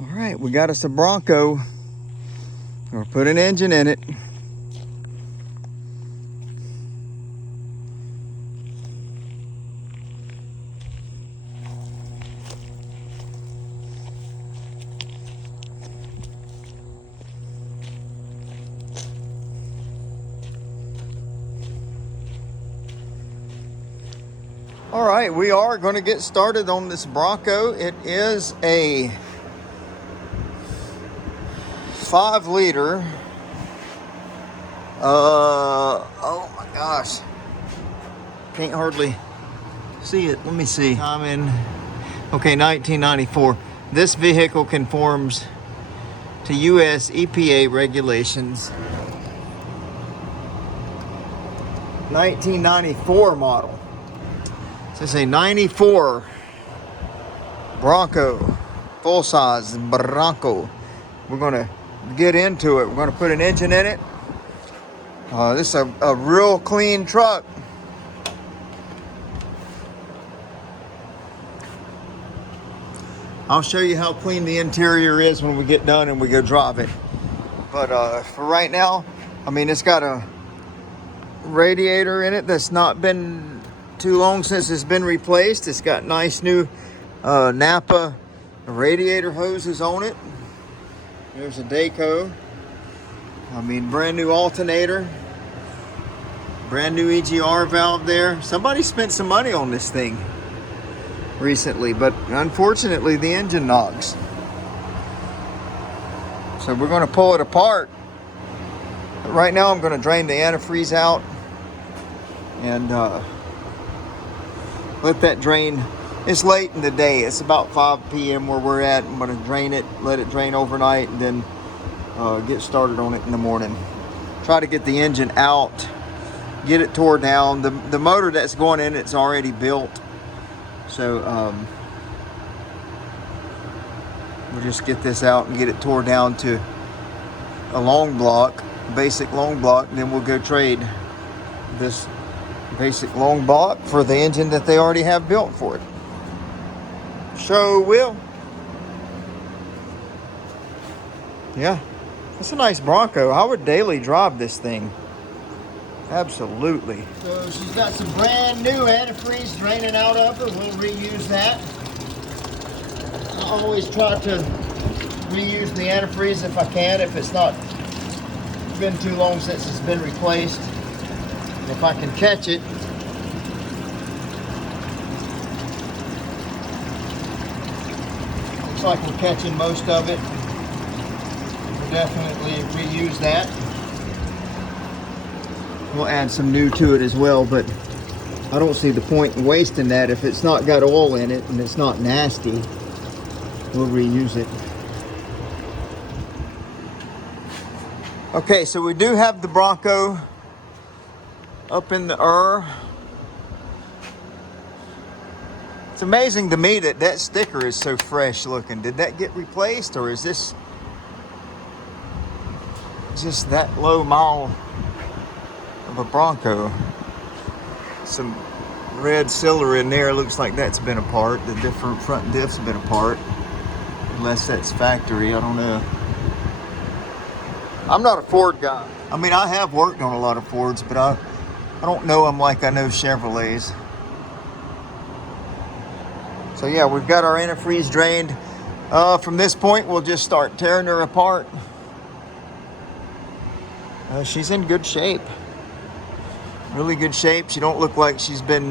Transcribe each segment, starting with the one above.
All right, we got us a Bronco. We'll put an engine in it. All right, we are going to get started on this Bronco. It is a 5-liter. Oh my gosh. Can't hardly see it. Let me see. I'm in, okay, 1994. This vehicle conforms to U.S. EPA regulations. 1994 model. This is a 94 Bronco, full-size Bronco. We're going to get into it. We're going to put an engine in it. This is a real clean truck. I'll show you how clean the interior is when we get done and we go drive it. But for right now, I mean, it's got a radiator in it that's not been too long since it's been replaced. It's got nice new Napa radiator hoses on it. There's a Daco. I mean, brand new alternator. Brand new EGR valve there. Somebody spent some money on this thing recently, but unfortunately the engine knocks. So we're going to pull it apart. But right now I'm going to drain the antifreeze out and let that drain. It's late in the day. It's about 5 p.m. where we're at. I'm going to drain it, let it drain overnight, and then get started on it in the morning. Try to get the engine out, get it tore down. The motor that's going in it's already built. So we'll just get this out and get it tore down to a long block, basic long block, and then we'll go trade this basic long block for the engine that they already have built for it. Sure will. Yeah, it's a nice Bronco. I would daily drive this thing. Absolutely. So she's got some brand new antifreeze draining out of her. We'll reuse that. I always try to reuse the antifreeze if I can, if it's not been too long since it's been replaced. If I can catch it. Looks like we're catching most of it. We'll definitely reuse that. We'll add some new to it as well, but I don't see the point in wasting that if it's not got oil in it and it's not nasty. We'll reuse it. Okay, so we do have the Bronco up in the It's amazing to me that that sticker is so fresh looking. Did that get replaced, or is this just that low mile of a Bronco? Some red silver in there. Looks like that's been apart. The different front diffs have been apart. Unless that's factory, I don't know. I'm not a Ford guy. I mean, I have worked on a lot of Fords, but I don't know them like I know Chevrolets. So yeah, we've got our antifreeze drained. From this point, we'll just start tearing her apart. She's in good shape. Really good shape. She don't look like she's been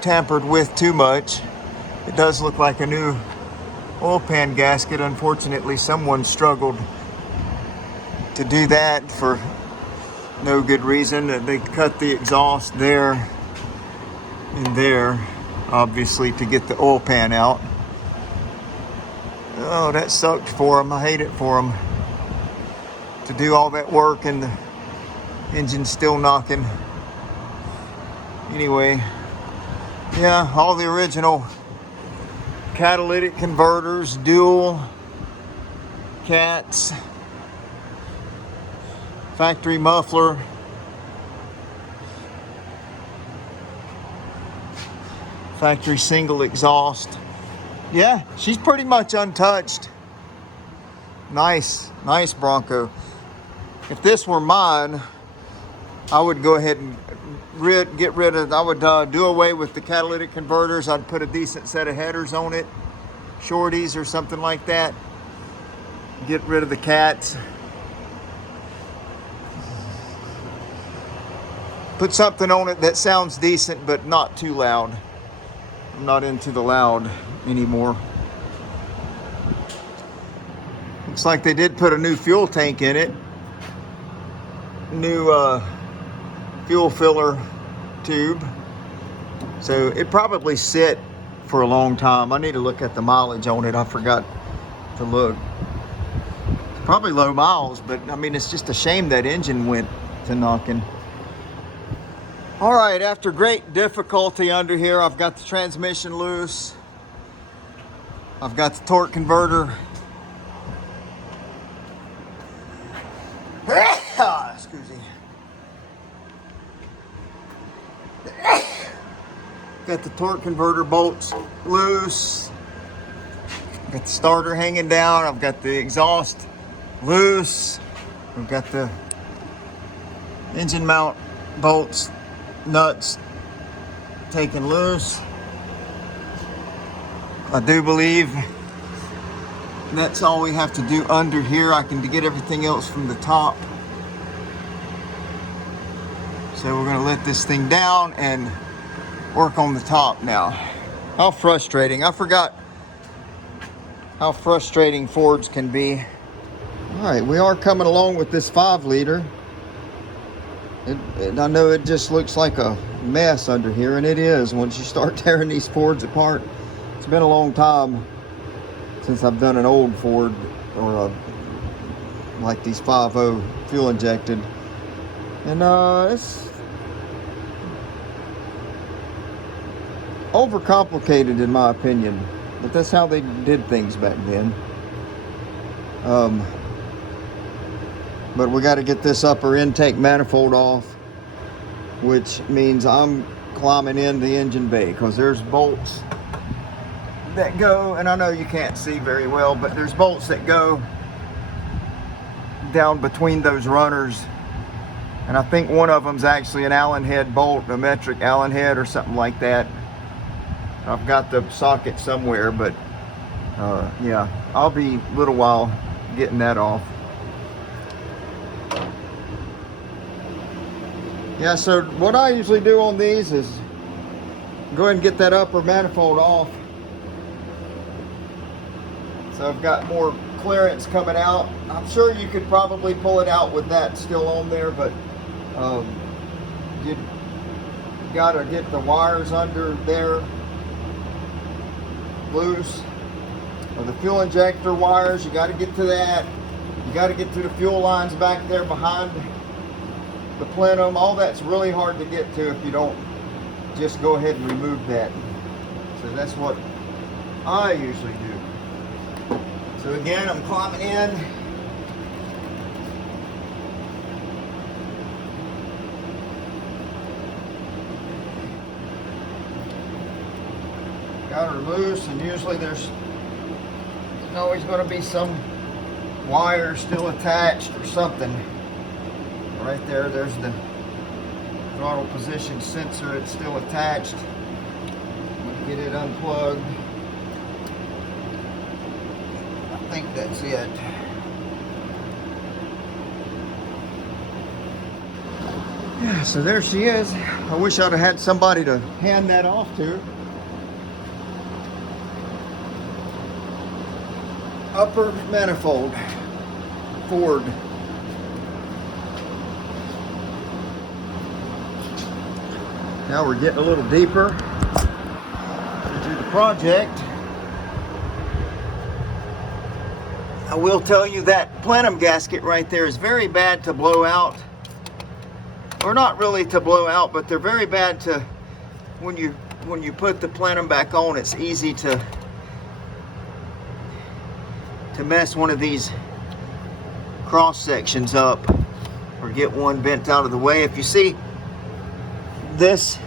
tampered with too much. It does look like a new oil pan gasket. Unfortunately, someone struggled to do that for no good reason. They cut the exhaust there and there, obviously, to get the oil pan out. Oh, that sucked for them. I hate it for them to do all that work and the engine's still knocking. Anyway, yeah, all the original catalytic converters, dual cats, factory muffler, factory single exhaust. Yeah, she's pretty much untouched. Nice Bronco. If this were mine, I would go ahead and get rid of, I would do away with the catalytic converters. I'd put a decent set of headers on it, shorties or something like that. Get rid of the cats. Put something on it that sounds decent but not too loud. I'm not into the loud anymore. Looks like they did put a new fuel tank in it. New fuel filler tube. So it probably sit for a long time. I need to look at the mileage on it. I forgot to look. It's probably low miles, but I mean, it's just a shame that engine went to knocking. All right, after great difficulty under here, I've got the transmission loose. I've got the torque converter. Excuse me. Got the torque converter bolts loose. Got the starter hanging down. I've got the exhaust loose. We've got the engine mount bolts, nuts taken loose. I do believe that's all we have to do under here. I can get everything else from the top. So we're gonna let this thing down and work on the top now. How frustrating. I forgot how frustrating Fords can be. All right, we are coming along with this 5-liter. I know it just looks like a mess under here, and it is once you start tearing these Fords apart. It's been a long time since I've done an old Ford or like these 5.0 fuel injected, and it's overcomplicated in my opinion, but that's how they did things back then. But we got to get this upper intake manifold off, which means I'm climbing in the engine bay because there's bolts that go, and I know you can't see very well, but there's bolts that go down between those runners, and I think one of them's actually an Allen head bolt, a metric Allen head or something like that. I've got the socket somewhere, but yeah, I'll be a little while getting that off. Yeah, so what I usually do on these is go ahead and get that upper manifold off. So I've got more clearance coming out. I'm sure you could probably pull it out with that still on there, but you gotta get the wires under there loose. Or the fuel injector wires, you gotta get to that. You gotta get to the fuel lines back there behind the plenum. All that's really hard to get to if you don't just go ahead and remove that. So that's what I usually do. So again, I'm climbing in. Got her loose, and usually there's always going to be some wire still attached or something. Right there, there's the throttle position sensor. It's still attached. I'm going to get it unplugged. I think that's it. Yeah, so there she is. I wish I'd have had somebody to hand that off to. Upper manifold, Ford. Now we're getting a little deeper into the project. I will tell you that plenum gasket right there is very bad to blow out. Or not really to blow out, but they're very bad to, when you put the plenum back on, it's easy to mess one of these cross sections up or get one bent out of the way. If you see this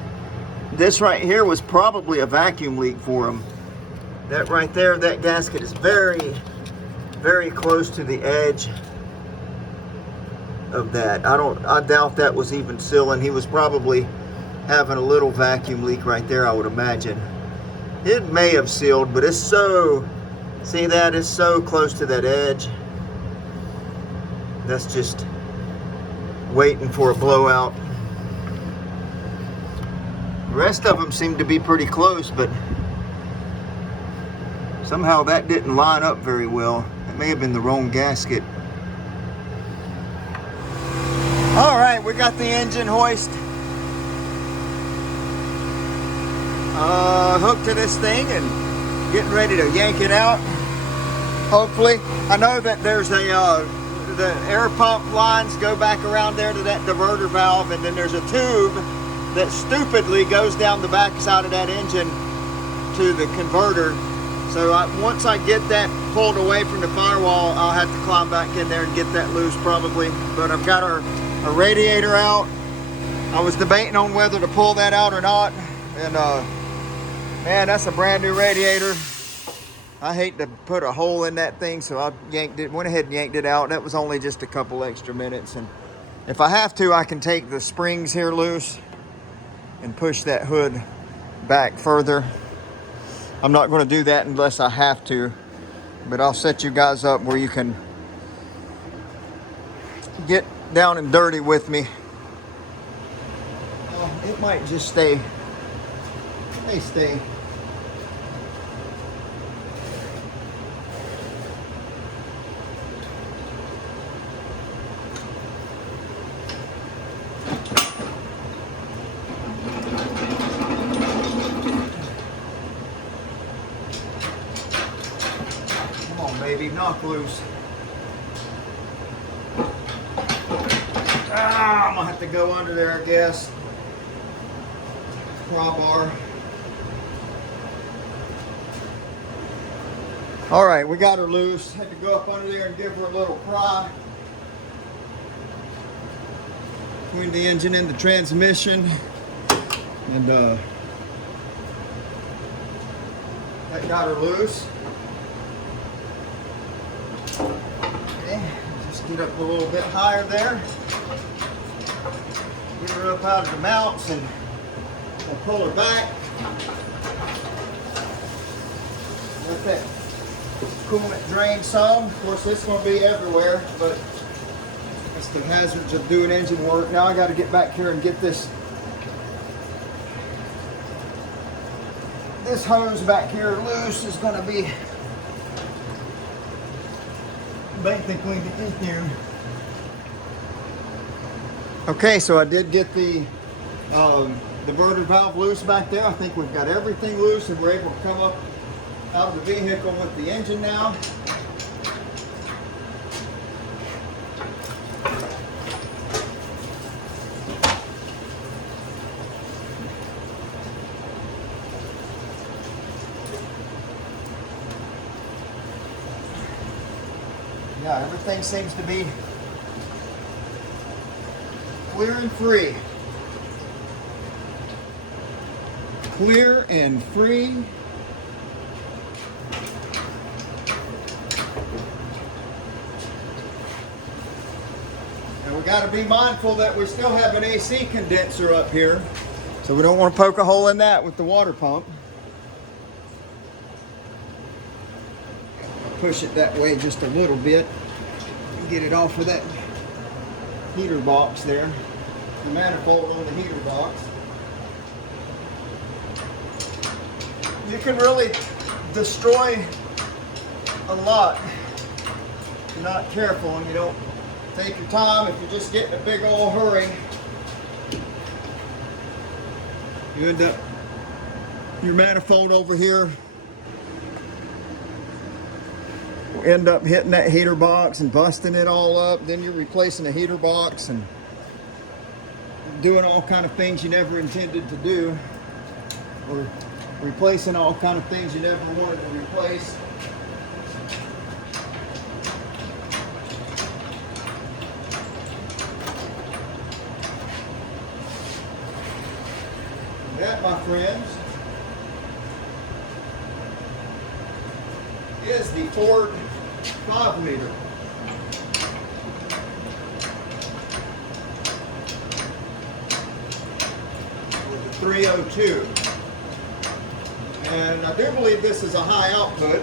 right here was probably a vacuum leak for them. That right there, that gasket is very, very close to the edge of that. I doubt that was even sealing. He was probably having a little vacuum leak right there, I would imagine. It may have sealed, but it's so, see that? It's so close to that edge. That's just waiting for a blowout. The rest of them seem to be pretty close, but somehow that didn't line up very well. It may have been the wrong gasket. All right, we got the engine hoist hooked to this thing and getting ready to yank it out. Hopefully, I know that there's a the air pump lines go back around there to that diverter valve, and then there's a tube that stupidly goes down the back side of that engine to the converter. So once I get that pulled away from the firewall, I'll have to climb back in there and get that loose probably. But I've got our radiator out. I was debating on whether to pull that out or not. And man, that's a brand new radiator. I hate to put a hole in that thing, so I went ahead and yanked it out. That was only just a couple extra minutes. And if I have to, I can take the springs here loose and push that hood back further. I'm not going to do that unless I have to, but I'll set you guys up where you can get down and dirty with me. It might just stay. It may stay. Baby, knock loose. I'm gonna have to go under there, I guess. Crowbar. All right, we got her loose. Had to go up under there and give her a little pry between the engine and the transmission, and that got her loose. Just get up a little bit higher there. Get her up out of the mounts and we'll pull her back. Let that coolant drain some. Of course, it's going to be everywhere, but that's the hazards of doing engine work. Now I got to get back here and get this hose back here loose. Is going to be basically in here. Okay, so I did get the diverter valve loose back there. I think we've got everything loose and we're able to come up out of the vehicle with the engine now. Yeah, everything seems to be clear and free. Clear and free. And we got to be mindful that we still have an AC condenser up here, so we don't want to poke a hole in that with the water pump. Push it that way just a little bit and get it off of that heater box there, the manifold on the heater box. You can really destroy a lot if you're not careful and you don't take your time. If you just get in a big old hurry, you end up your manifold over here end up hitting that heater box and busting it all up. Then you're replacing the heater box and doing all kind of things you never intended to do, or replacing all kind of things you never wanted to replace. That, my friends, is the Ford 5-liter. With the 302. And I do believe this is a high output.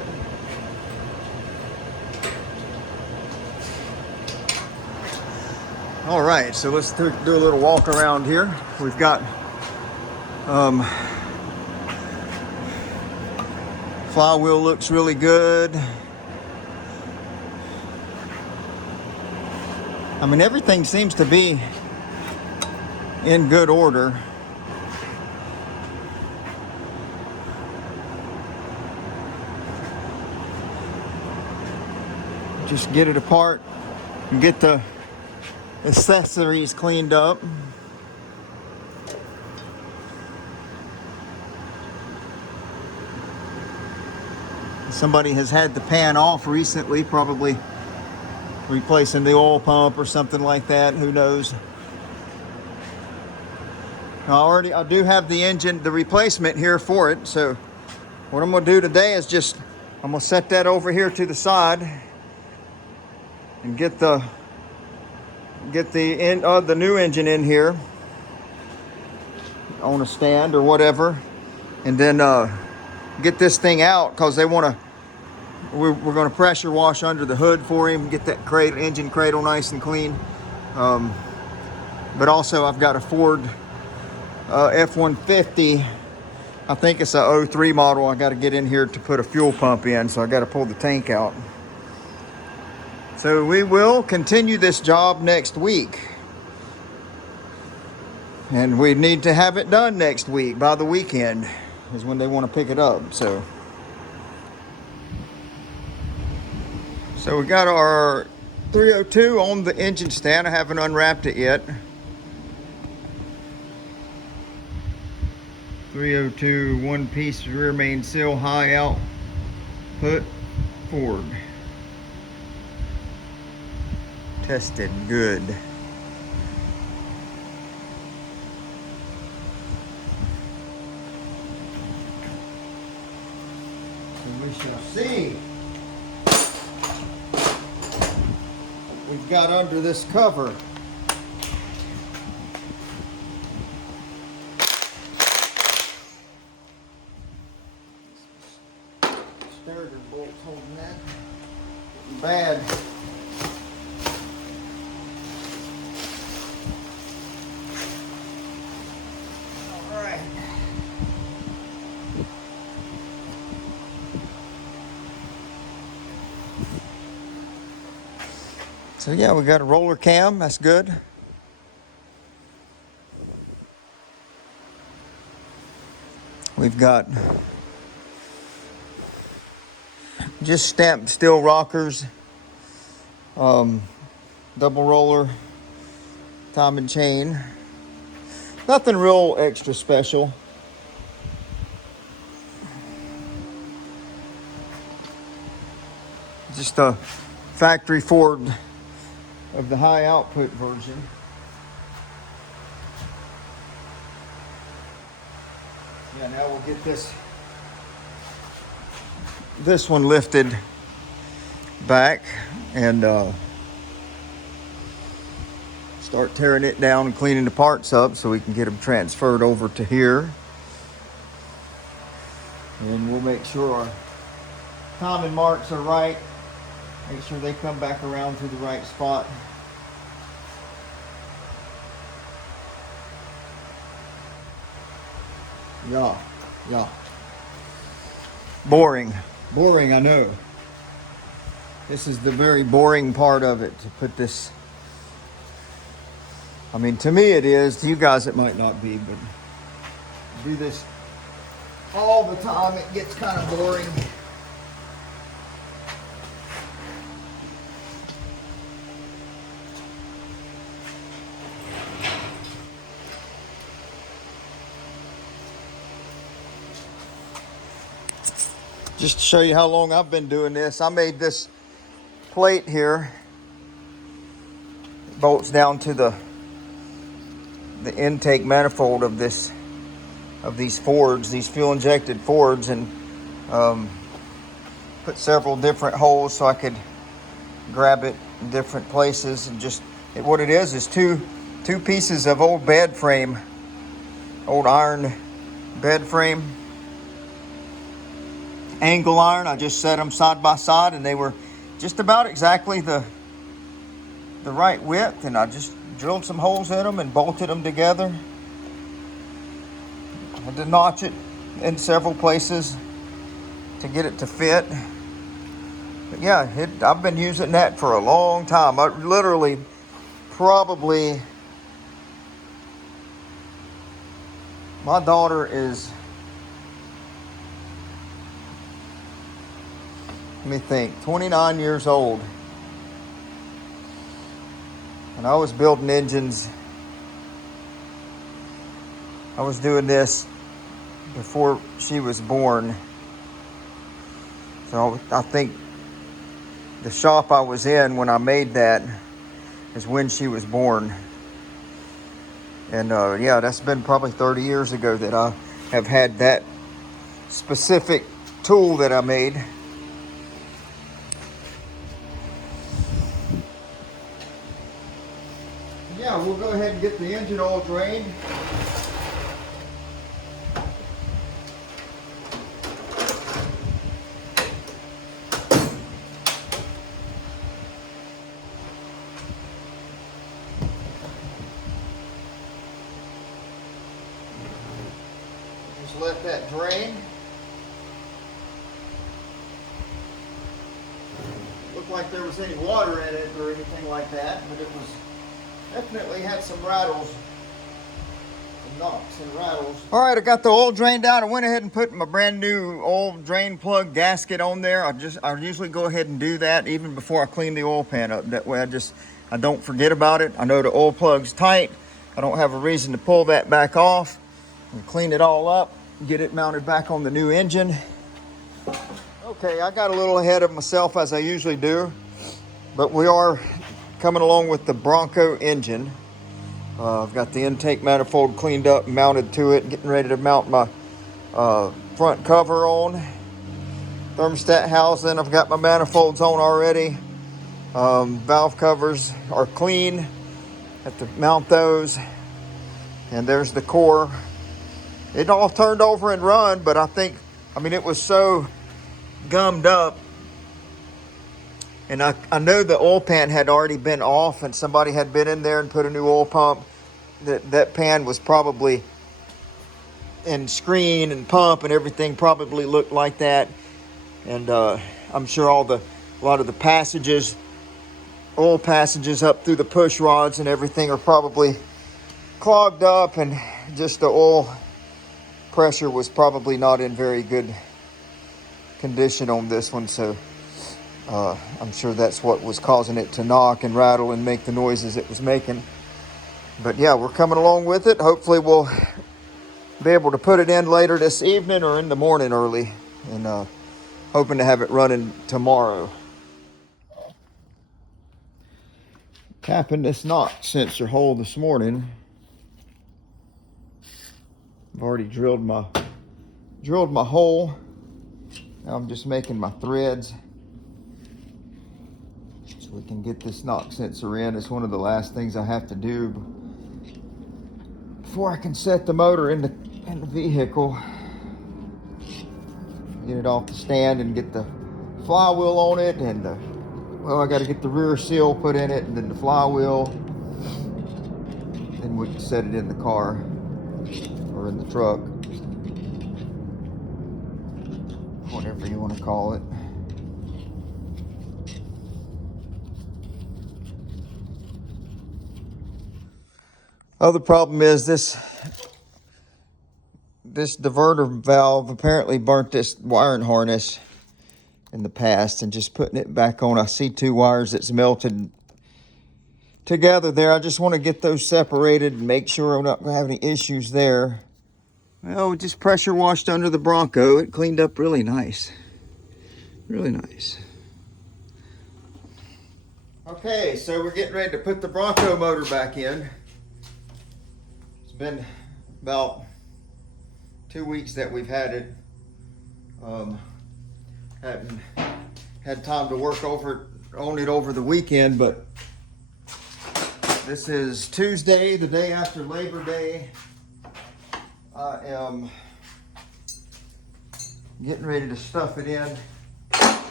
All right, so let's do a little walk around here. We've got flywheel looks really good. I mean, everything seems to be in good order. Just get it apart and get the accessories cleaned up. Somebody has had the pan off recently, probably replacing the oil pump or something like that. Who knows? I do have the engine, the replacement here for it. So what I'm going to do today is I'm going to set that over here to the side and get the new engine in here on a stand or whatever, and then get this thing out, because we're going to pressure wash under the hood for him, get that engine cradle nice and clean. But also I've got a Ford F-150. I think it's a 03 model. I got to get in here to put a fuel pump in, so I got to pull the tank out. So we will continue this job next week. And we need to have it done next week. By the weekend is when they want to pick it up. So we got our 302 on the engine stand. I haven't unwrapped it yet. 302 one-piece rear main seal, high output Ford. Tested good. And we shall see. We've got under this cover. Starter bolts holding that. Bad. All right. So yeah, we got a roller cam. That's good. We've got just stamped steel rockers, double roller, time and chain. Nothing real extra special. Just a factory Ford of the high output version. Yeah, now we'll get this one lifted back and start tearing it down and cleaning the parts up so we can get them transferred over to here. And we'll make sure our timing marks are right. Make sure they come back around to the right spot. Yeah. Boring, I know. This is the very boring part of it, to put this. I mean, to me it is. To you guys it might not be, but do this all the time, it gets kind of boring. Just to show you how long I've been doing this, I made this plate here. It bolts down to the intake manifold of these Fords, these fuel injected Fords, and put several different holes so I could grab it in different places. And just what it is two pieces of old bed frame, old iron bed frame, angle iron. I just set them side by side, and they were just about exactly the right width, and I just drilled some holes in them and bolted them together. I had to notch it in several places to get it to fit. But yeah, I've been using that for a long time. I literally probably, my daughter is, let me think, 29 years old. And I was building engines. I was doing this before she was born. So I think the shop I was in when I made that is when she was born. And yeah, that's been probably 30 years ago that I have had that specific tool that I made. Yeah, we'll go ahead and get the engine oil drained. Just let that drain. Looked like there was any water in it or anything like that, but it was definitely had some rattles, some knocks and rattles. All right, I got the oil drained out. I went ahead and put my brand new oil drain plug gasket on there. I usually go ahead and do that even before I clean the oil pan up. That way I don't forget about it. I know the oil plug's tight. I don't have a reason to pull that back off and clean it all up, get it mounted back on the new engine. Okay, I got a little ahead of myself as I usually do, but we are coming along with the Bronco engine. I've got the intake manifold cleaned up and mounted to it, getting ready to mount my front cover on. Thermostat housing, I've got my manifolds on already. Valve covers are clean. Have to mount those. And there's the core. It all turned over and run, but I mean, it was so gummed up. And I know the oil pan had already been off, and somebody had been in there and put a new oil pump. That pan was probably, and screen and pump and everything probably looked like that. And I'm sure a lot of the passages, oil passages up through the push rods and everything are probably clogged up, and just the oil pressure was probably not in very good condition on this one. So I'm sure that's what was causing it to knock and rattle and make the noises it was making. But yeah, we're coming along with it. Hopefully we'll be able to put it in later this evening or in the morning early, and hoping to have it running tomorrow. Tapping this knock sensor hole this morning. I've already drilled my hole. Now I'm just making my threads so we can get this knock sensor in. It's one of the last things I have to do before I can set the motor in the vehicle. Get it off the stand and get the flywheel on it, and I got to get the rear seal put in it, and then the flywheel. Then we can set it in the car or in the truck, whatever you want to call it. Other problem is this diverter valve apparently burnt this wiring harness in the past, and just putting it back on, I see two wires that's melted together there. I just want to get those separated and make sure I'm not going to have any issues there. Well, just pressure washed under the Bronco. It cleaned up really nice. Really nice. Okay, so we're getting ready to put the Bronco motor back in. It's been about 2 weeks that we've had it. Hadn't had time to work on it over the weekend, but this is Tuesday, the day after Labor Day. I am getting ready to stuff it in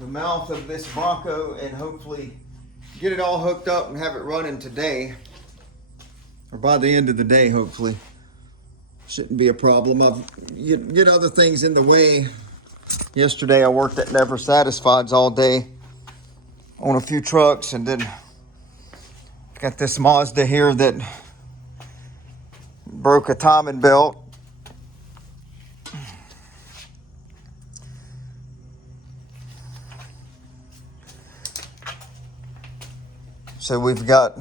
the mouth of this Bronco and hopefully get it all hooked up and have it running today, or by the end of the day, hopefully. Shouldn't be a problem. Get other things in the way. Yesterday I worked at Never Satisfieds all day on a few trucks, and then got this Mazda here that broke a timing belt. So we've got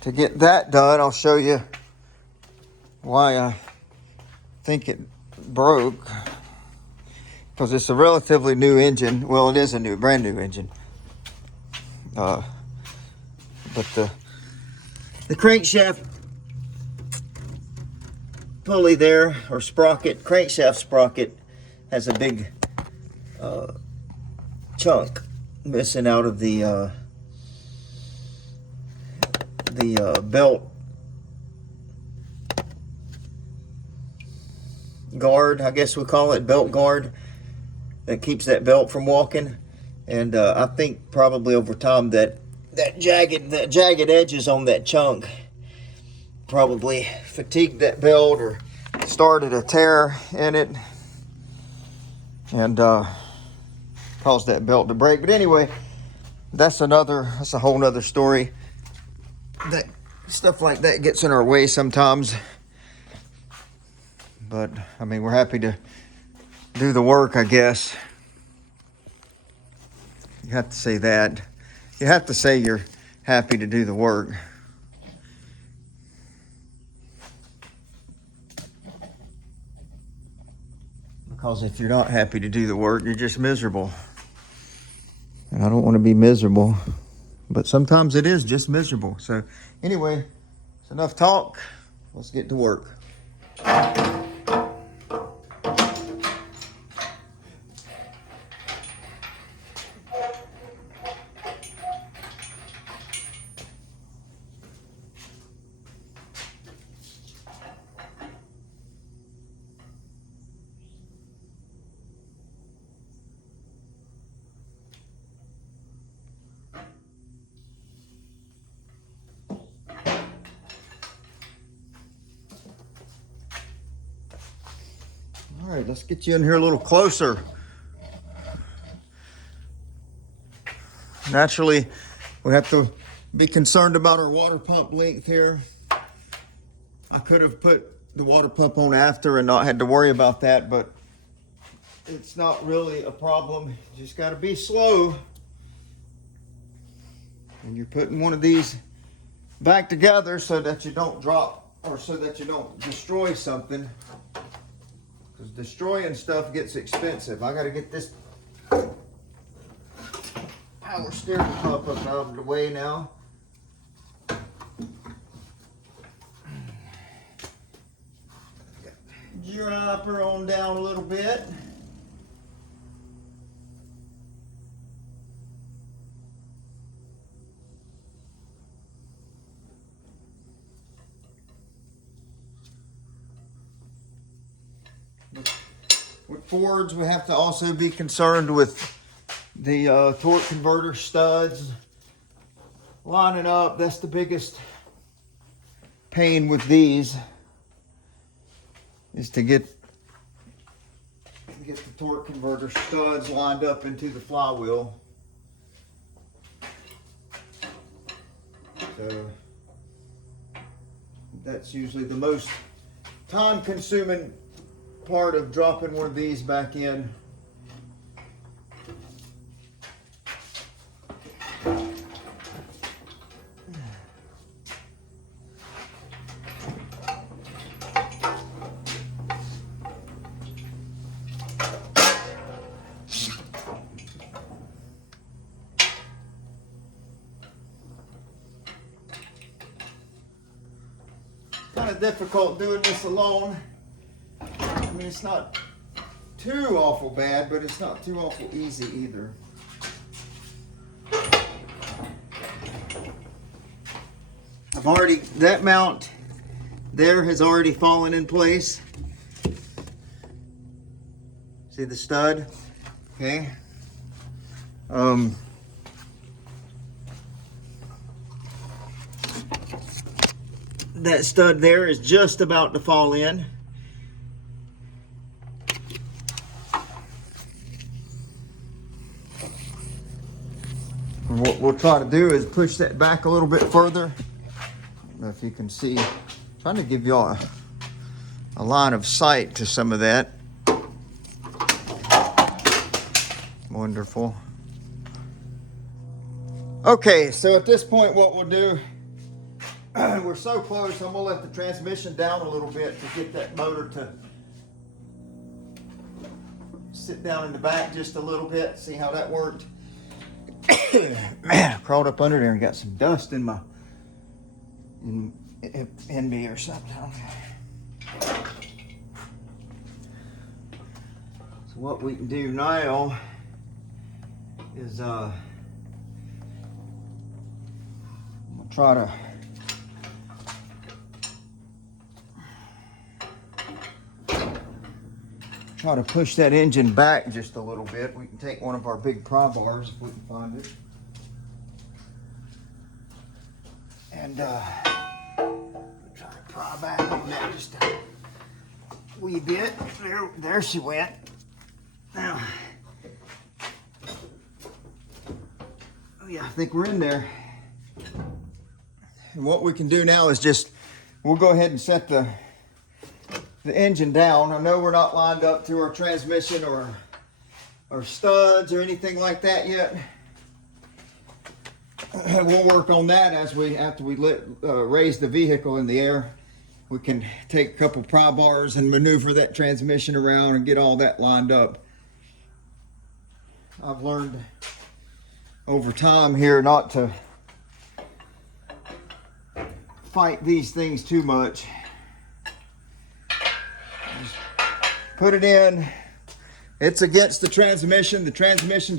to get that done. I'll show you why I think it broke, because it's a relatively new engine. Well, it is a brand new engine. But the crankshaft pulley there, or sprocket, crankshaft sprocket, has a big chunk missing out of the belt guard, I guess we call it, belt guard, that keeps that belt from walking. And I think probably over time that jagged edges on that chunk probably fatigued that belt or started a tear in it and caused that belt to break. But anyway, that's a whole nother story. That stuff like that gets in our way sometimes. But I mean, we're happy to do the work, I guess. You have to say that. You have to say you're happy to do the work. Because if you're not happy to do the work, you're just miserable. And I don't want to be miserable. But sometimes it is just miserable. So anyway, it's enough talk. Let's get to work. All right, let's get you in here a little closer. Naturally, we have to be concerned about our water pump length here. I could have put the water pump on after and not had to worry about that, but it's not really a problem. You just got to be slow. And you're putting one of these back together so that you don't drop, or so that you don't destroy something. Because destroying stuff gets expensive. I got to get this power steering pump up out of the way now. Drop her on down a little bit. With Fords, we have to also be concerned with the torque converter studs lining up. That's the biggest pain with these, is to get the torque converter studs lined up into the flywheel. So that's usually the most time-consuming part of dropping one of these back in. Kind of difficult doing this alone. I mean, it's not too awful bad, but it's not too awful easy either. That mount there has already fallen in place. See the stud? Okay. That stud there is just about to fall in. And what we'll try to do is push that back a little bit further. I don't know if you can see. I'm trying to give y'all a line of sight to some of that. Wonderful. Okay, so at this point what we'll do, we're so close, I'm gonna let the transmission down a little bit to get that motor to sit down in the back just a little bit, see how that worked. Man, I crawled up under there and got some dust in my in me or something. So what we can do now is I'm gonna try to push that engine back just a little bit. We can take one of our big pry bars if we can find it. And try to pry back on that just a wee bit. There she went. Now, oh yeah, I think we're in there. And what we can do now is we'll go ahead and set the engine down. I know we're not lined up to our transmission or studs or anything like that yet. We'll work on that after we raise the vehicle in the air. We can take a couple pry bars and maneuver that transmission around and get all that lined up. I've learned over time here not to fight these things too much. Just put it in. It's against the transmission's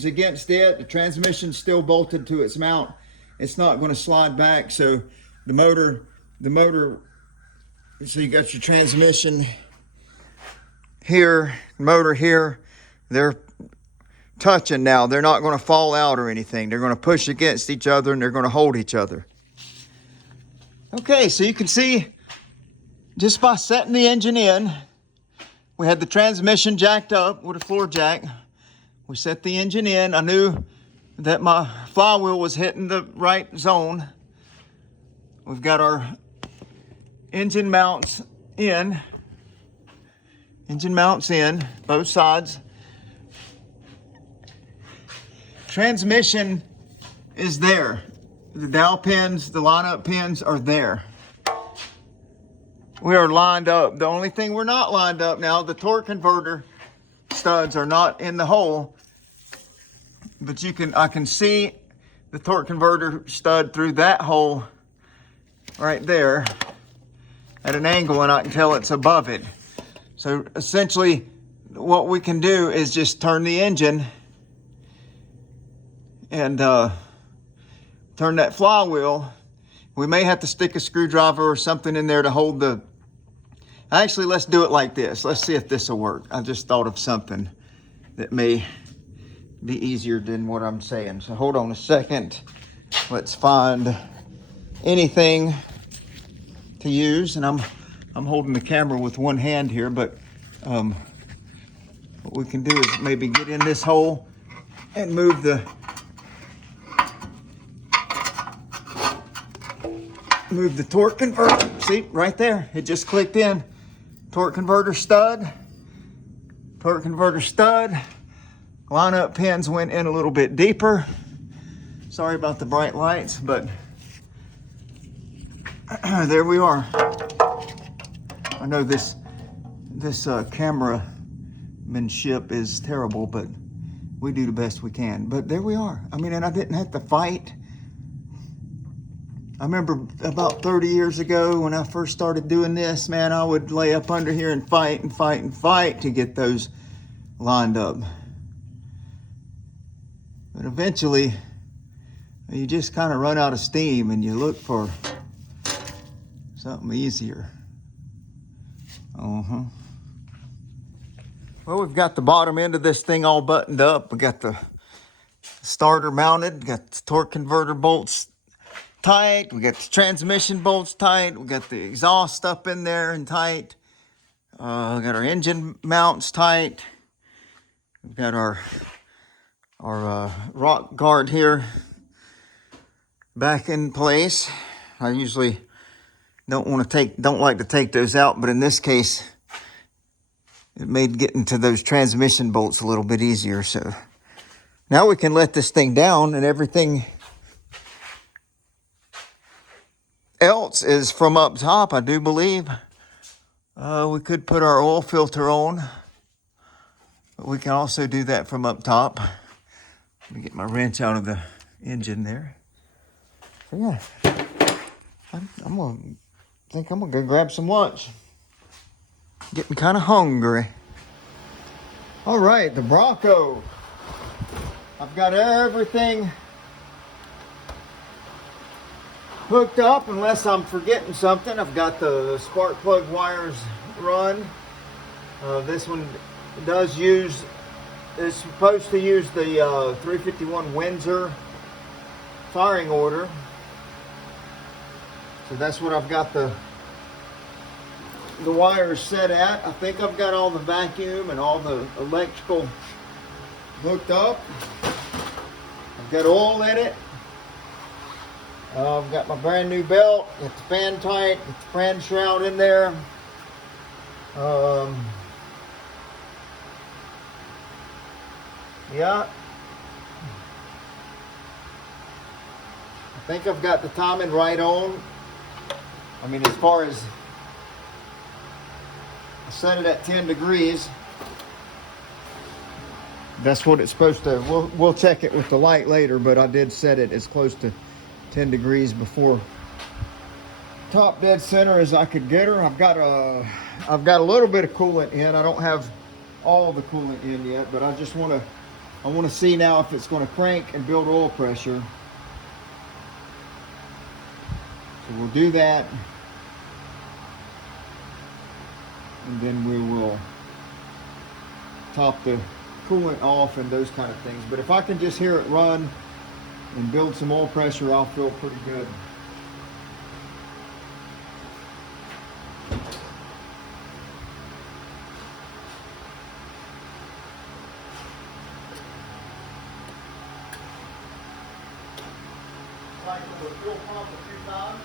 against it. The transmission's still bolted to its mount. It's not going to slide back. So the motor, so you got your transmission here, motor here. They're touching now. They're not going to fall out or anything. They're going to push against each other and they're going to hold each other. Okay, so you can see just by setting the engine in, we had the transmission jacked up with a floor jack. We set the engine in. I knew that my flywheel was hitting the right zone. We've got our engine mounts in. Engine mounts in, both sides. Transmission is there. The dowel pins, the lineup pins are there. We are lined up. The only thing we're not lined up now, the torque converter studs are not in the hole, but I can see the torque converter stud through that hole right there at an angle, and I can tell it's above it. So essentially what we can do is just turn the engine and turn that flywheel. We may have to stick a screwdriver or something in there to hold the... Actually, let's do it like this. Let's see if this will work. I just thought of something that may be easier than what I'm saying. So hold on a second. Let's find anything to use. And I'm holding the camera with one hand here, but what we can do is maybe get in this hole and move the torque converter. See, right there, it just clicked in. Torque converter stud. Lineup pins went in a little bit deeper. Sorry about the bright lights, but there we are. I know this cameramanship is terrible, but we do the best we can. But there we are. I mean, and I didn't have to fight. I remember about 30 years ago when I first started doing this, man, I would lay up under here and fight to get those lined up. But eventually, you just kind of run out of steam and you look for something easier. Well, we've got the bottom end of this thing all buttoned up. We got the starter mounted, got the torque converter bolts tight, we got the transmission bolts tight, we got the exhaust up in there and tight. We got our engine mounts tight. We've got our rock guard here back in place. I usually don't like to take those out, but in this case, it made getting to those transmission bolts a little bit easier. So now we can let this thing down, and everything else is from up top, I do believe. We could put our oil filter on, but we can also do that from up top. Let me get my wrench out of the engine there. So yeah, I think I'm gonna go grab some lunch. Getting kind of hungry. All right, the Bronco. I've got everything hooked up unless I'm forgetting something. I've got the spark plug wires run. This one is supposed to use the 351 Windsor firing order. So that's what I've got the wires set at. I think I've got all the vacuum and all the electrical hooked up. I've got oil in it. I've got my brand new belt. Got the fan tight. Got the fan shroud in there. Yeah. I think I've got the timing right on. I mean, as far as I set it at 10 degrees. That's what it's supposed to. We'll check it with the light later, but I did set it as close to 10 degrees before top dead center as I could get her. I've got a little bit of coolant in. I don't have all the coolant in yet, but I want to see now if it's going to crank and build oil pressure. So we'll do that, and then we will top the coolant off and those kind of things. But if I can just hear it run and build some oil pressure, I'll feel pretty good. Cycle the fuel pump a few times.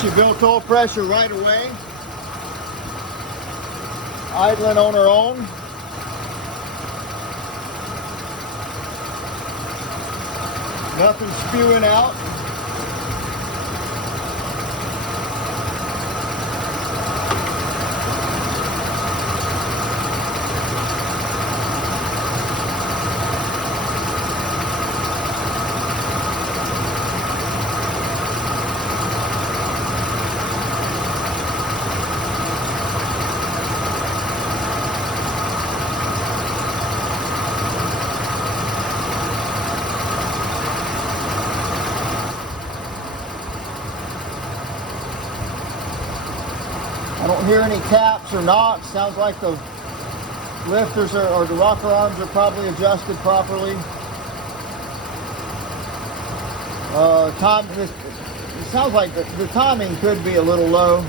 She built oil pressure right away, idling on her own. Nothing spewing out. I don't hear any taps or knocks. Sounds like the lifters or the rocker arms are probably adjusted properly. It sounds like the timing could be a little low.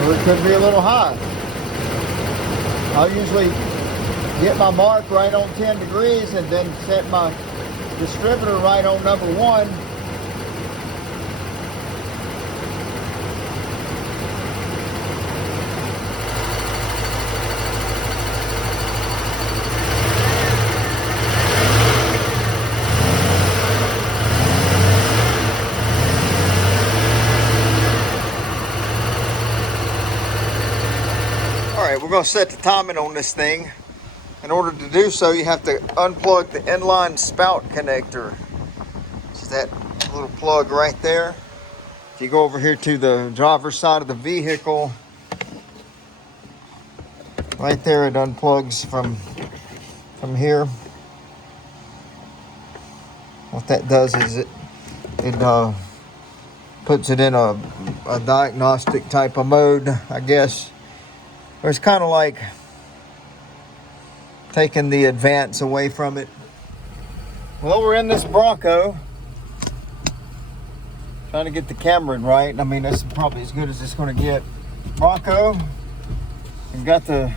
Or it could be a little high. I'll usually get my mark right on 10 degrees and then set my distributor right on number 1. right, we're going to set the timing on this thing. In order to do so, you have to unplug the inline spout connector. It's that little plug right there. If you go over here to the driver's side of the vehicle, right there it unplugs from here. What that does is it puts it in a diagnostic type of mode, I guess. Or it's kind of like taking the advance away from it. Well, we're in this Bronco. Trying to get the camera right. I mean, that's probably as good as it's going to get. Bronco. We've got the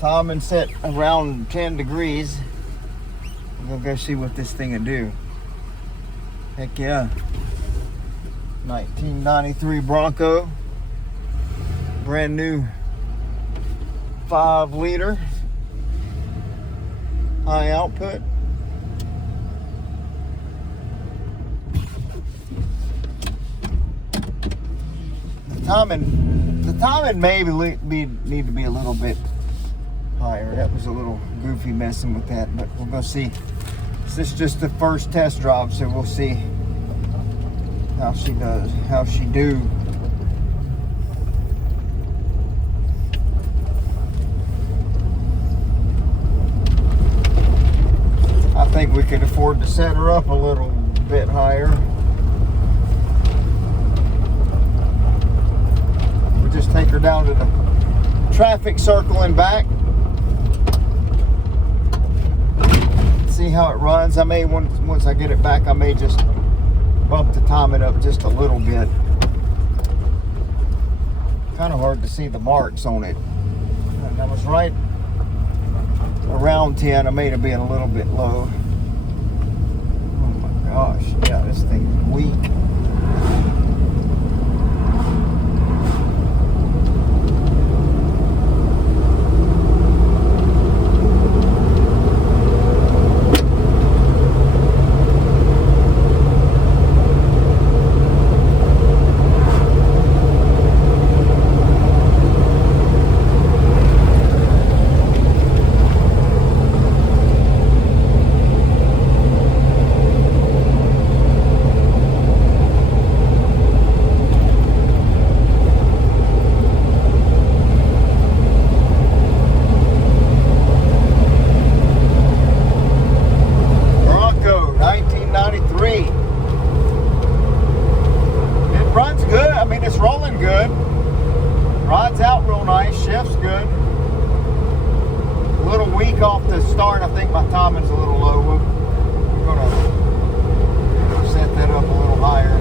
timing set around 10 degrees. We're going to go see what this thing will do. Heck yeah. 1993 Bronco. Brand new 5-liter. High output. The timing maybe need to be a little bit higher. That was a little goofy messing with that, but we'll go see. This is just the first test drive, so we'll see how she does, how she do. I think we could afford to set her up a little bit higher. We'll just take her down to the traffic circle and back. See how it runs. I may, once I get it back, I may just bump the timing up just a little bit. Kind of hard to see the marks on it. And I was right around 10. I may have been a little bit low. Oh my gosh. Yeah, this thing's weak. Rides out real nice, shift's good. A little weak off the start. I think my timing's a little low. We're gonna set that up a little higher.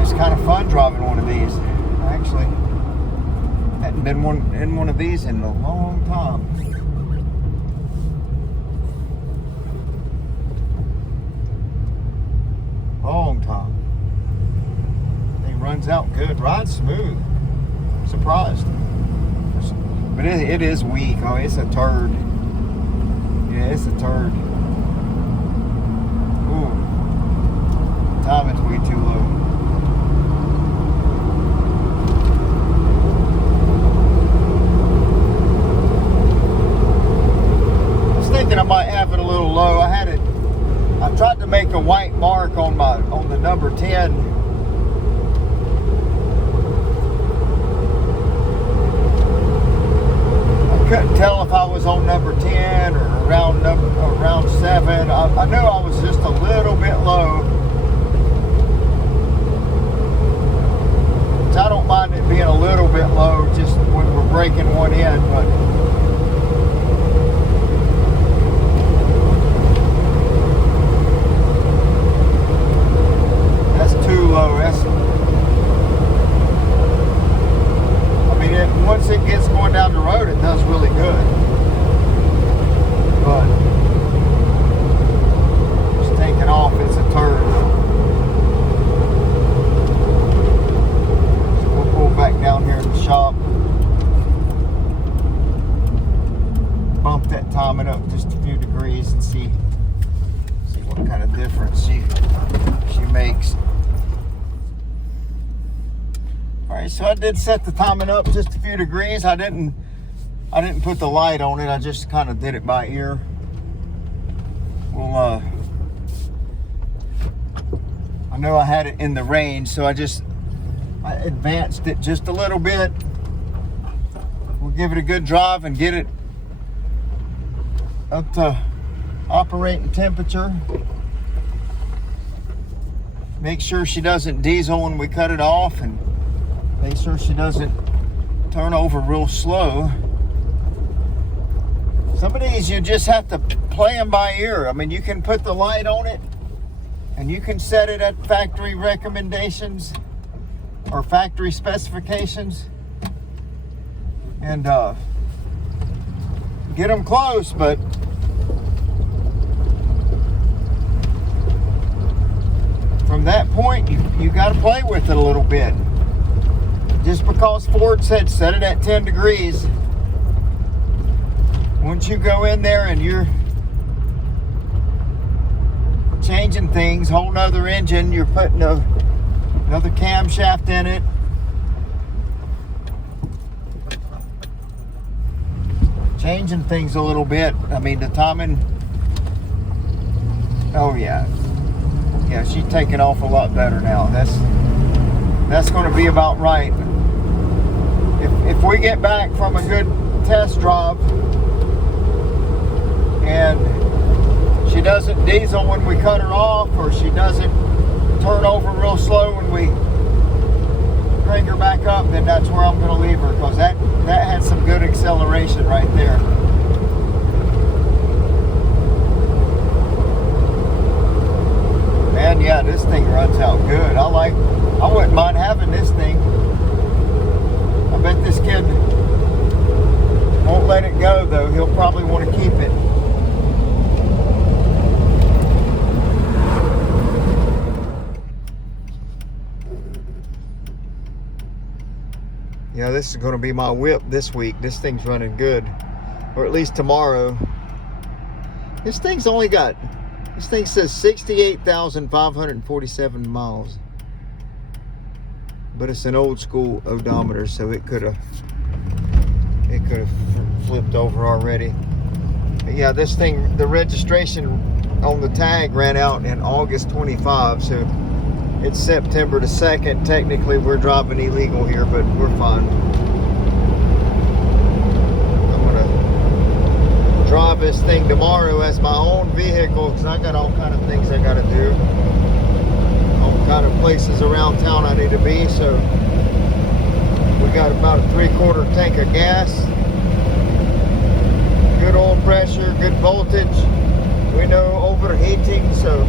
It's kind of fun driving one of these. I actually hadn't been in one of these in a long time. Long time. It runs out good, rides smooth. I'm surprised, but it is weak. Oh, it's a turd. Yeah, it's a turd. Ooh, timing's way too low. I was thinking I might have it a little low. I tried to make a white mark on the number 10. I couldn't tell if I was on number 10 or around 7. I knew I was just a little bit low. Which I don't mind it being a little bit low just when we're breaking one in, but too low. Once it gets going down the road, it does really good. But just taking off, it's a turd. So we'll pull back down here in the shop. Bump that timing up just a few degrees and see what kind of difference she makes. All right, so I did set the timing up just a few degrees. I didn't put the light on it. I just kind of did it by ear. Well, I know I had it in the range, so I advanced it just a little bit. We'll give it a good drive and get it up to operating temperature. Make sure she doesn't diesel when we cut it off, and make sure she doesn't turn over real slow. Some of these you just have to play them by ear. I mean, you can put the light on it and you can set it at factory recommendations or factory specifications and get them close, but from that point, you got to play with it a little bit. Just because Ford said set it at 10 degrees, once you go in there and you're changing things, whole nother engine, you're putting another camshaft in it, changing things a little bit. I mean, the timing, oh yeah, she's taking off a lot better now. That's going to be about right. If we get back from a good test drive and she doesn't diesel when we cut her off, or she doesn't turn over real slow when we crank her back up, then that's where I'm going to leave her, because that had some good acceleration right there. And yeah, this thing runs out good. I wouldn't mind having this thing. I bet this kid won't let it go though. He'll probably want to keep it. Yeah, this is going to be my whip this week. This thing's running good, or at least tomorrow. This thing says 68,547 miles, but it's an old school odometer, so it could have flipped over already. But yeah, this thing, the registration on the tag ran out in August 25, so it's September the 2nd. Technically, we're driving illegal here, but we're fine. I'm gonna drive this thing tomorrow as my own vehicle, because I got all kind of things I gotta do. All kind of places around town I need to be, so we got about a 3/4 tank of gas. Good oil pressure, good voltage. We know overheating, so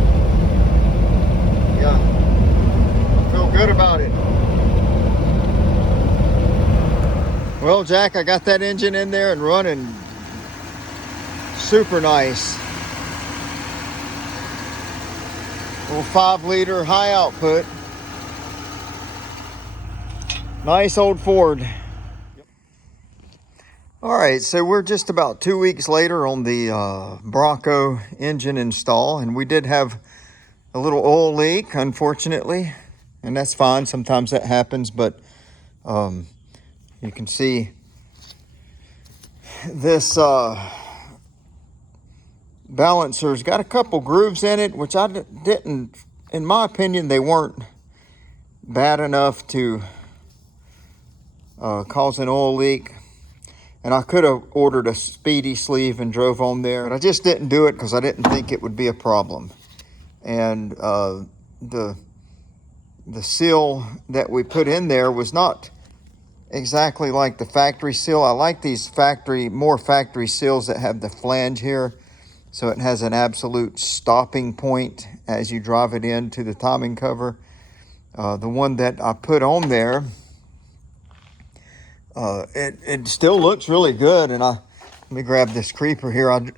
yeah. Feel good about it. Well, Jack, I got that engine in there and running super nice. Little 5-liter high output. Nice old Ford. All right, so we're just about 2 weeks later on the Bronco engine install, and we did have a little oil leak, unfortunately. And that's fine, sometimes that happens, but you can see this balancer's got a couple grooves in it, which I didn't, in my opinion, they weren't bad enough to cause an oil leak. And I could have ordered a speedy sleeve and drove on there, and I just didn't do it because I didn't think it would be a problem. And the seal that we put in there was not exactly like the factory seal. I like these more factory seals that have the flange here, so it has an absolute stopping point as you drive it into the timing cover. The one that I put on there, it still looks really good. And let me grab this creeper here. I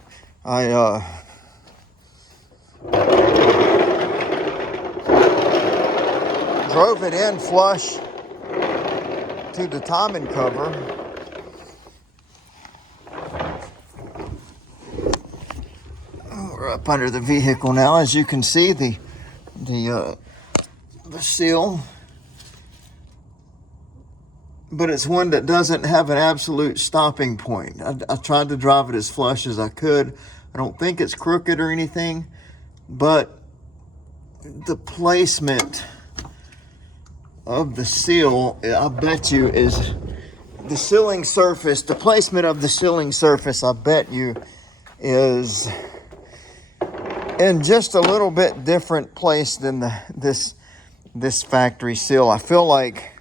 drove it in flush to the timing cover. All We're up under the vehicle now. As you can see, the seal, but it's one that doesn't have an absolute stopping point. I tried to drive it as flush as I could. I don't think it's crooked or anything, but the placement of the seal, I bet you, is the sealing surface. The placement of the sealing surface, I bet you, is in just a little bit different place than this factory seal. I feel like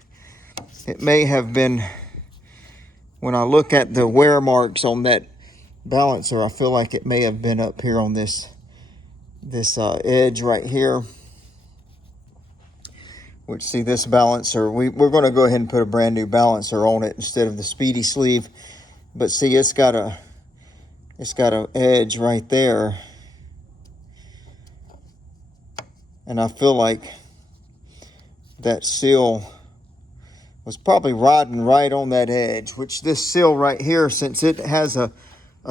it may have been, when I look at the wear marks on that balancer, I feel like it may have been up here on this edge right here. Which, see, this balancer, we're going to go ahead and put a brand new balancer on it instead of the Speedy sleeve. But see, it's got a edge right there, and I feel like that seal was probably riding right on that edge, which this seal right here, since it has a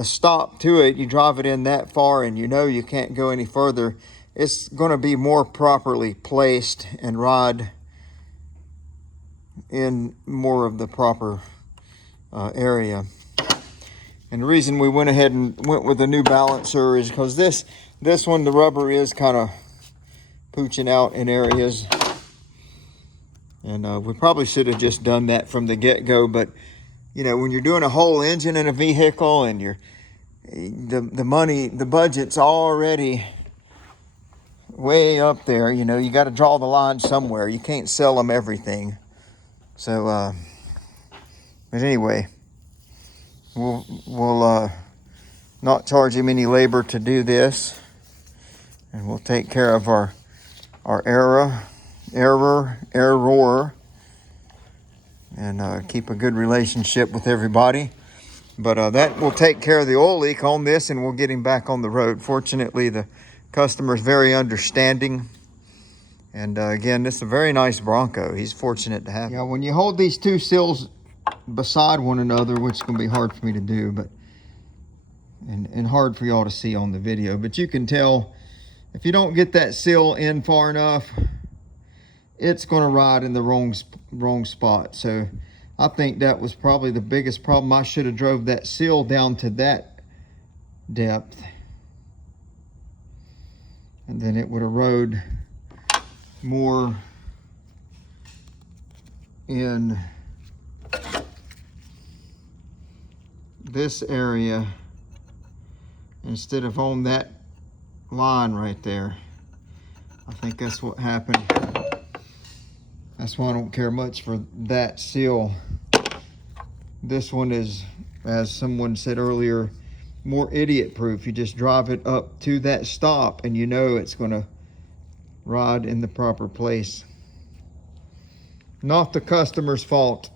stop to it, you drive it in that far and you know you can't go any further, it's going to be more properly placed and ride in more of the proper area. And the reason we went ahead and went with a new balancer is because this one, the rubber is kind of pooching out in areas. And we probably should have just done that from the get-go. But, you know, when you're doing a whole engine in a vehicle and the budget's already way up there, you know, you got to draw the line somewhere. You can't sell them everything. So, but anyway, we'll not charge him any labor to do this, and we'll take care of our error, and keep a good relationship with everybody. But that will take care of the oil leak on this, and we'll get him back on the road. Fortunately, the customer's very understanding. And again, this is a very nice Bronco. He's fortunate to have it. Yeah, when you hold these two seals beside one another, which is going to be hard for me to do, but and hard for y'all to see on the video, but you can tell if you don't get that seal in far enough, it's going to ride in the wrong spot. So I think that was probably the biggest problem. I should have drove that seal down to that depth, and then it would have rode more in this area instead of on that line right there. I think that's what happened. That's why I don't care much for that seal. This one is, as someone said earlier, more idiot proof. You just drive it up to that stop and you know it's going to ride in the proper place. Not the customer's fault.